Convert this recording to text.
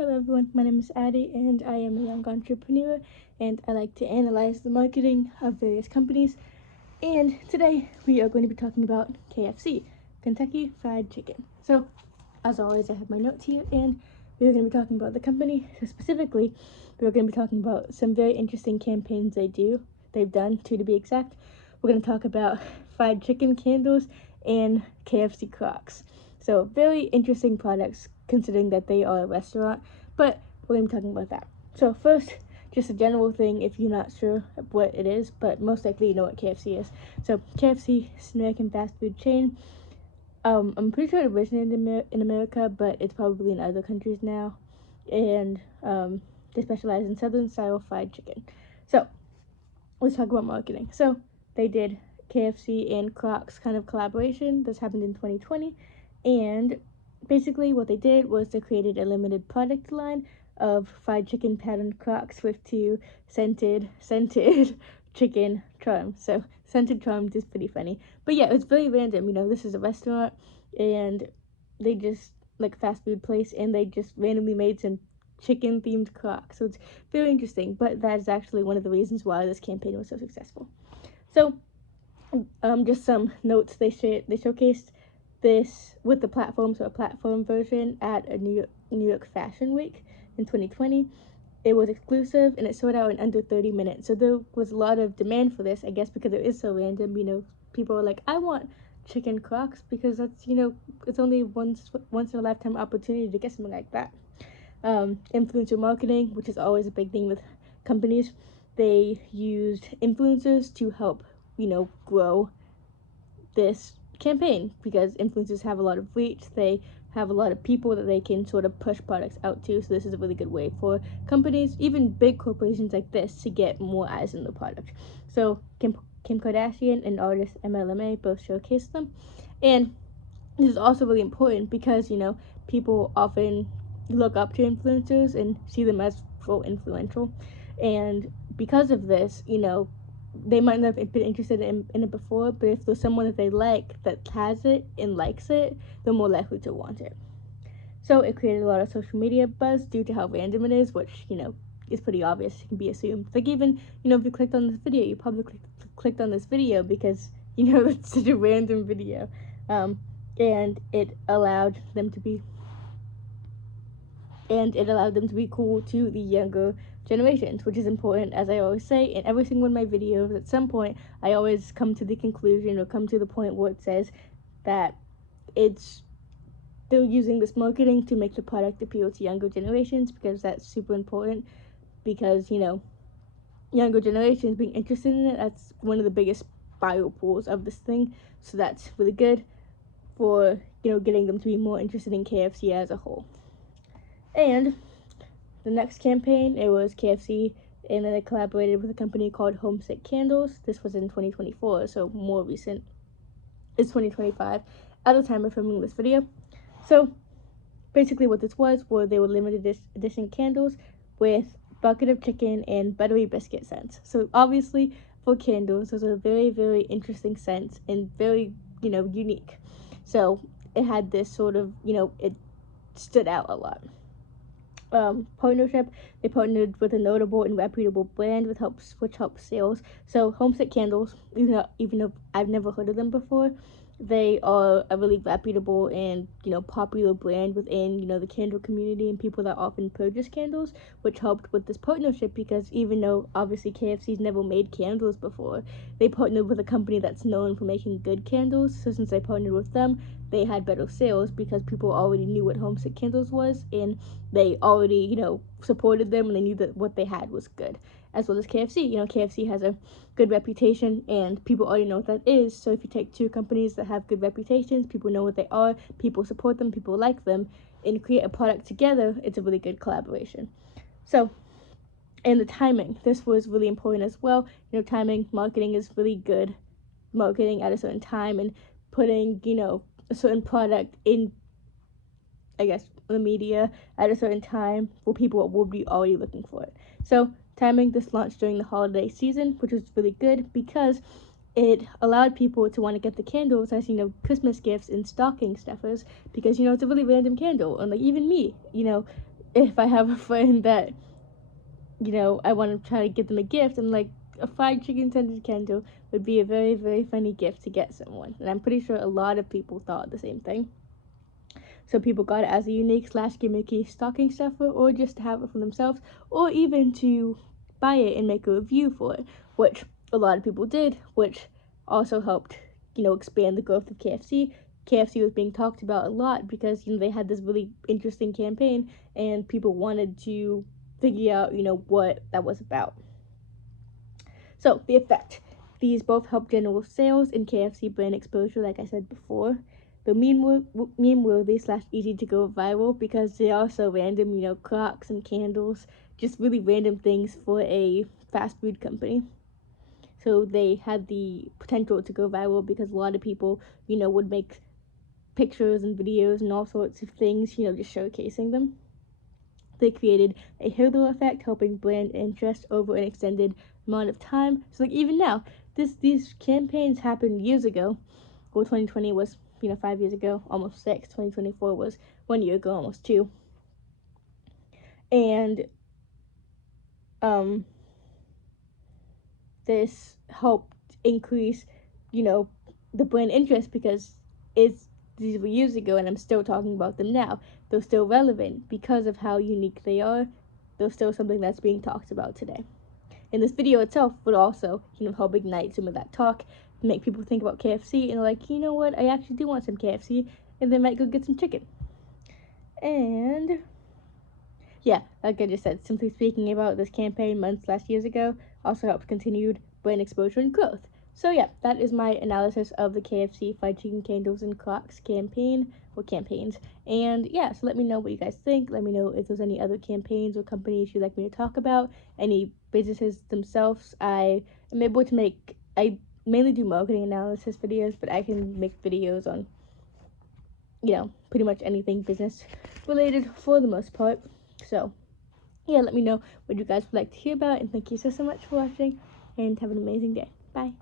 Hello everyone, my name is Addie and I am a young entrepreneur and I like to analyze the marketing of various companies. And today we are going to be talking about KFC, Kentucky Fried Chicken. So, as always, I have my notes here and we're going to be talking about the company. So specifically, we're going to be talking about some very interesting campaigns they've done, two to be exact. We're going to talk about fried chicken candles and KFC crocs. So very interesting products considering that they are a restaurant, but we're going to be talking about that. So first, just a general thing if you're not sure what it is, but most likely you know what KFC is. So KFC is an American fast food chain. I'm pretty sure it originated in America, but it's probably in other countries now. And they specialize in Southern style fried chicken. So let's talk about marketing. So they did KFC and Crocs kind of collaboration. This happened in 2020. And basically what they did was they created a limited product line of fried chicken patterned Crocs with two scented chicken charms. So scented charms is pretty funny. But yeah, it's very random. This is a restaurant and they just like fast food place and they just randomly made some chicken themed Crocs. So it's very interesting, but that is actually one of the reasons why this campaign was so successful. So just some notes. They showcased this with the platform, so a platform version at a New York Fashion Week in 2020. It was exclusive and it sold out in under 30 minutes. So there was a lot of demand for this, I guess, because it is so random. People are like, I want chicken Crocs because that's it's only once in a lifetime opportunity to get something like that. Influencer marketing, which is always a big thing with companies. They used influencers to help grow this campaign because influencers have a lot of reach. They have a lot of people that they can sort of push products out to. So this is a really good way for companies, even big corporations like this, to get more eyes on the product. So Kim Kardashian and artist MLMA both showcased them. And this is also really important because, people often look up to influencers and see them as influential. And because of this, they might not have been interested in it before, but if there's someone that they like that has it and likes it, they're more likely to want it. So it created a lot of social media buzz due to how random it is, which, is pretty obvious. It can be assumed. Like even, if you clicked on this video, you probably clicked on this video because, it's such a random video. And it allowed them to be cool to the younger generations, which is important. As I always say in every single one of my videos, at some point I always come to the conclusion or come to the point where it says that they're using this marketing to make the product appeal to younger generations, because that's super important, because younger generations being interested in it, that's one of the biggest viral pools of this thing. So that's really good for getting them to be more interested in KFC as a whole. And the next campaign, it was KFC, and then they collaborated with a company called Homesick Candles. This was in 2024, so more recent. It's 2025 at the time of filming this video. So basically what this was they were limited edition candles with bucket of chicken and buttery biscuit scents. So obviously for candles, those are very, very interesting scents and very, unique. So it had this sort of, it stood out a lot. Partnership, they partnered with a notable and reputable brand which helps sales. So Homesick Candles, even though I've never heard of them before, they are a really reputable and popular brand within the candle community and people that often purchase candles, which helped with this partnership because even though obviously KFC's never made candles before, they partnered with a company that's known for making good candles. So since they partnered with them, they had better sales because people already knew what Homesick Candles was and they already supported them and they knew that what they had was good. As well as KFC. KFC has a good reputation and people already know what that is. So if you take two companies that have good reputations, people know what they are, people support them, people like them, and create a product together, it's a really good collaboration. So, and the timing, this was really important as well. Timing, marketing is really good. Marketing at a certain time and putting, a certain product in, I guess, the media at a certain time for people that will be already looking for it. So timing, this launched during the holiday season, which was really good because it allowed people to want to get the candles as Christmas gifts and stocking stuffers, because it's a really random candle. And like even me, if I have a friend that, you know, I want to try to get them a gift, I'm like, a fried chicken scented candle would be a very, very funny gift to get someone. And I'm pretty sure a lot of people thought the same thing. So people got it as a unique / gimmicky stocking stuffer, or just to have it for themselves, or even to buy it and make a review for it, which a lot of people did, which also helped, you know, expand the growth of KFC. KFC was being talked about a lot because, you know, they had this really interesting campaign and people wanted to figure out, you know, what that was about. So the effect. These both help general sales and KFC brand exposure, like I said before. They're meme-worthy / easy to go viral because they are so random, you know, crocs and candles, just really random things for a fast food company. So they had the potential to go viral because a lot of people, you know, would make pictures and videos and all sorts of things, you know, just showcasing them. They created a halo effect, helping brand interest over an extended amount of time. So like even now, these campaigns happened years ago. Well, 2020 was, you know, 5 years ago, almost 6. 2024 was 1 year ago, almost 2. And this helped increase, you know, the brand interest because these were years ago and I'm still talking about them now. They're still relevant because of how unique they are. They're still something that's being talked about today. And this video itself would also, you know, help ignite some of that talk, make people think about KFC and like, you know what, I actually do want some KFC, and they might go get some chicken. And yeah, like I just said, simply speaking about this campaign months / years ago also helps continued brand exposure and growth. So yeah, that is my analysis of the KFC fried chicken candles and crocs campaign or campaigns. And yeah, so let me know what you guys think. Let me know if there's any other campaigns or companies you'd like me to talk about, any businesses themselves. I mainly do marketing analysis videos, but I can make videos on, you know, pretty much anything business related for the most part. So yeah, let me know what you guys would like to hear about, and thank you so much for watching, and have an amazing day. Bye.